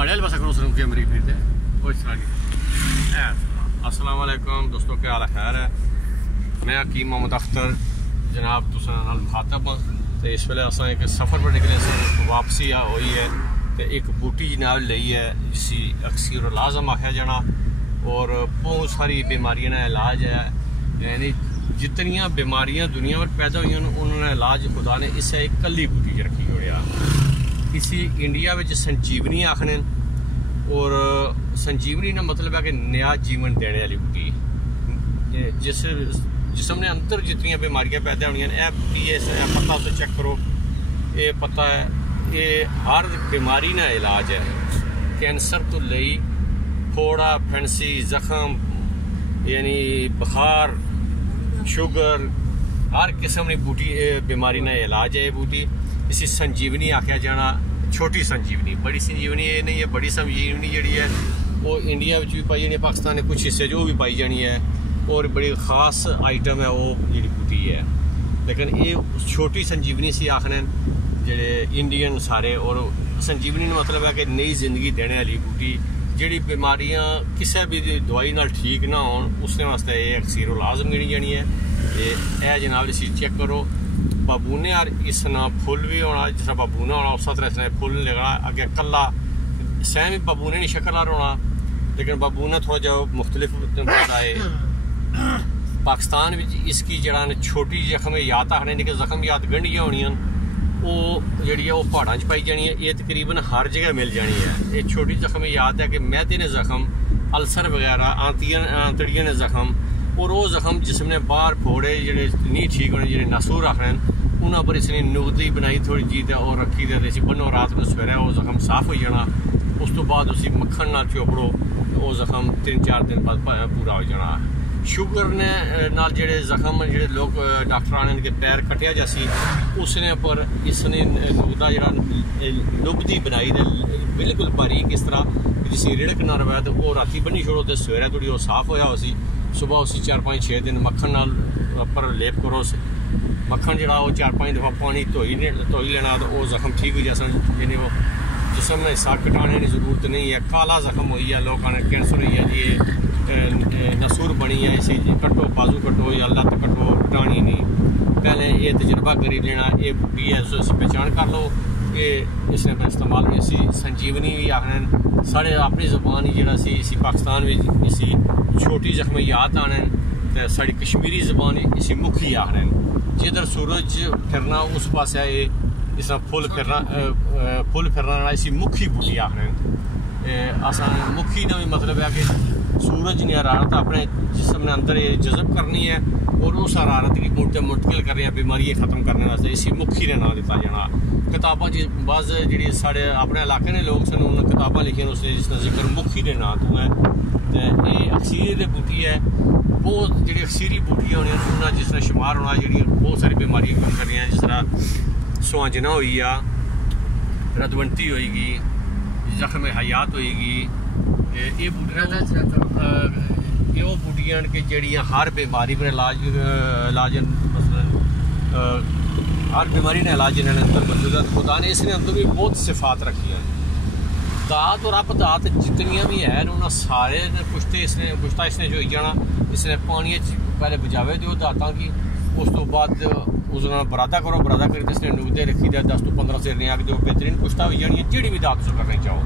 माड़े वाले पास करो सर के अमरीक नहीं थे वो इस तरह की। अस्सलाम वालेकुम दोस्तों, क्या हाल खैर है। मैं हकीम मोहम्मद अख्तर जनाब तुसां नाल मुखातब हाँ। तो इस वेले असां एक सफ़र पर निकले से वापसी हुई है तो एक बूटी जनाब लई है जिसी अक्सीर लाजम आख्या जाना और बहुत सारी बीमारियों का इलाज है। यानी जितनियाँ बीमारियाँ दुनिया पर पैदा हुई उन्होंने इलाज खुदा ने इस एक कली बूटी च रखी होया। इसी इंडिया में संजीवनी आखने और संजीवनी का मतलब है कि नया जीवन देने वाली बूटी जिस जिसम ने अंदर जितनी बीमारियां पैदा होनी है बूटी है। पता उसे चेक करो, ये पता है ये हर बीमारी का इलाज है। कैंसर तो लई फोड़ा फैंसी जख्म यानी बुखार शुगर हर किस्म की बूटी बीमारी का इलाज है। ये बूटी इसी संजीवनी आख्या जाना। छोटी संजीवनी, बड़ी संजीवनी ये नहीं है। बड़ी संजीवनी जी है वो इंडिया में भी पाई जानी, पाकिस्तान के कुछ हिस्से जो भी पाई जानी है और बड़ी खास आइटम है वो जी बूटी है। लेकिन ये छोटी संजीवनी सी आखने जेडे इंडियन सारे। और संजीवनी का मतलब है कि नई जिंदगी देने वाली बूटी जी बीमारियां किसी भी दवाई नाल ठीक ना हो उसने वास्ते ये अक्सीर लाजम गिनी जानी है। ये जनाब इसी चेक करो। बाबूने और इसना फुल भी होना जिस तरह बाबूना होना उस तरह इसने फुल लगना। अगे कला सैम ही बाबूने की शक्ल होना लेकिन बाबूना थोड़ा जो मुख्तलिफ है। पाकिस्तान में इसकी जरा छोटी जख्म याद आखने कि जख्म याद गंढियाँ होनिया वो जी है वो पहाड़ों च पाई जानी है। ये तकरीबन हर जगह मिल जानी है। ये छोटी जख्म याद है कि मैदे ने जख्म अल्सर वगैरह आंतड़ियों ने जख्म और वो जख्म जिसने बाहर फोड़े जोड़े नहीं ठीक होने जो नसूर आखने उन्होंने पर इसने नुगदी बनाई थोड़ी जी और रखी तो बनो रात में सवेरे वो जख्म साफ हो जाना। उस तो बाद उसी मक्खन नाल चोपड़ो वो जख्म 3-4 दिन बाद पूरा हो जाना। शुगर ने नाल जेडे जख्म जे लोग डॉक्टर आने के पैर कटिया जैसी उसने पर इसने नुगदा जरा लुबदी बनाई बिल्कुल बारीक इस तरह जिसी रिड़क ना रवे तो वो राती बनी छोड़ो तो सवेरे थोड़ी वो साफ होया उसी सुबह उसी 4-5-6 दिन मक्खन नाल पर लेप करो। मक्खन जरा वो 4-5 दफ़ा पानी धोई लेना तो वो जख्म ठीक हो जाए। यानी वो जिसम में हिस्सा कटाने की जरूरत नहीं है। काला जख्म हुई है लोग कैंसर हुई है जी नसूर बनी है इसी कट्टो बाजू कट्टो या लत्त कट्टो कटानी नहीं। पहले ये तजर्बा करी लेना ये बूटी है उस पहचान कर लो कि इसने इस्तेमाल में इसी संजीवनी भी आखने साढ़े अपनी जबान ही जरा इसी पाकिस्तान में इसी छोटी जख्म याद आने तो साड़ी कश्मीरी जबान इसी मुखी आखने जिधर सूरज फिरना उस पास है ये इस तरह फुल फिरना इसी मुखी बूटी आखने। असा मुखी का भी मतलब है कि सूरज ने हरारत अपने जिसम ने अंदर ये जज़ब करनी है और उस हरारत की मुंतकिल करनी है बीमारी खत्म करने वास्ते इसी मुखी ने नाम दिता जाना। किताबा बस जी साढ़े अपने इलाके ने लोग सन उन्होंने किताबा लिखिया उसने जिसका जिक्र मुखी के नाम तो है। तो ये अक्सीर बूटी है बहुत जी अक्सीरी बूटियाँ होनी उन्होंने जिस तरह शुमार होना जी बहुत सारी बीमारियां कम करनी जिस तरह सुहांजना हुई आ रदवंती होएगी जख्म हयात होएगी। ये वो बूटियां कि जड़ियाँ हर बीमारी पर इलाज मसलन हर बीमारी ने इलाज इन्होंने अंदर मौजूद है। खुदा ने इसने अंदर भी बहुत सिफात रखी है। दात और अप दात जितनियाँ भी है उन्होंने सारे पुश्ता इसने जो जाना इसने पानी पहले बुझावे दो दातों की उस तो बाद उस बरादा करो बरादा करके इसने नुगदे रखी दे 10 तो 15 सिर आग दो बेहतरीन पुश्ता हुई जानी है जी भी दात उसे करनी चाहो।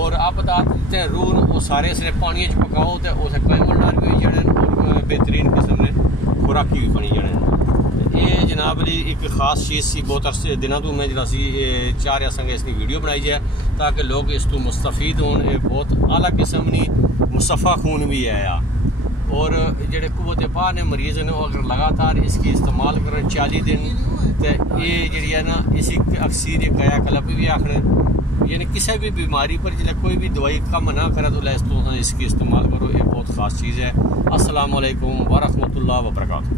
और आप दात रूह वो सारे इसने पानी पकाओ तो उसे कैमल भी हो जाने और बेहतरीन किस्म ने खुराकी भी बनी जाने। ये जनाब जी एक खास चीज़ सी बहुत अरसे दिनों तो मैं जरा चाह रहा संगे इसकी वीडियो बनाई जाए ताकि लोग इस तो मुस्तफीद हों। बहुत आला किस्म की मुसफ़ा खून भी है और जेडे कुव्वत पा ने मरीज़ ने अगर लगातार इसकी इस्तेमाल करें 40 दिन तो ये जी है ना इसी अक्सीर काया कलब भी आखने यानी किसी भी बीमारी पर जो कोई भी दवाई कम ना करे तो इसकी इस्तेमाल करो। ये बहुत ख़ास चीज़ है। अस्सलाम वालेकुम व रहमतुल्लाह व बरकातहू।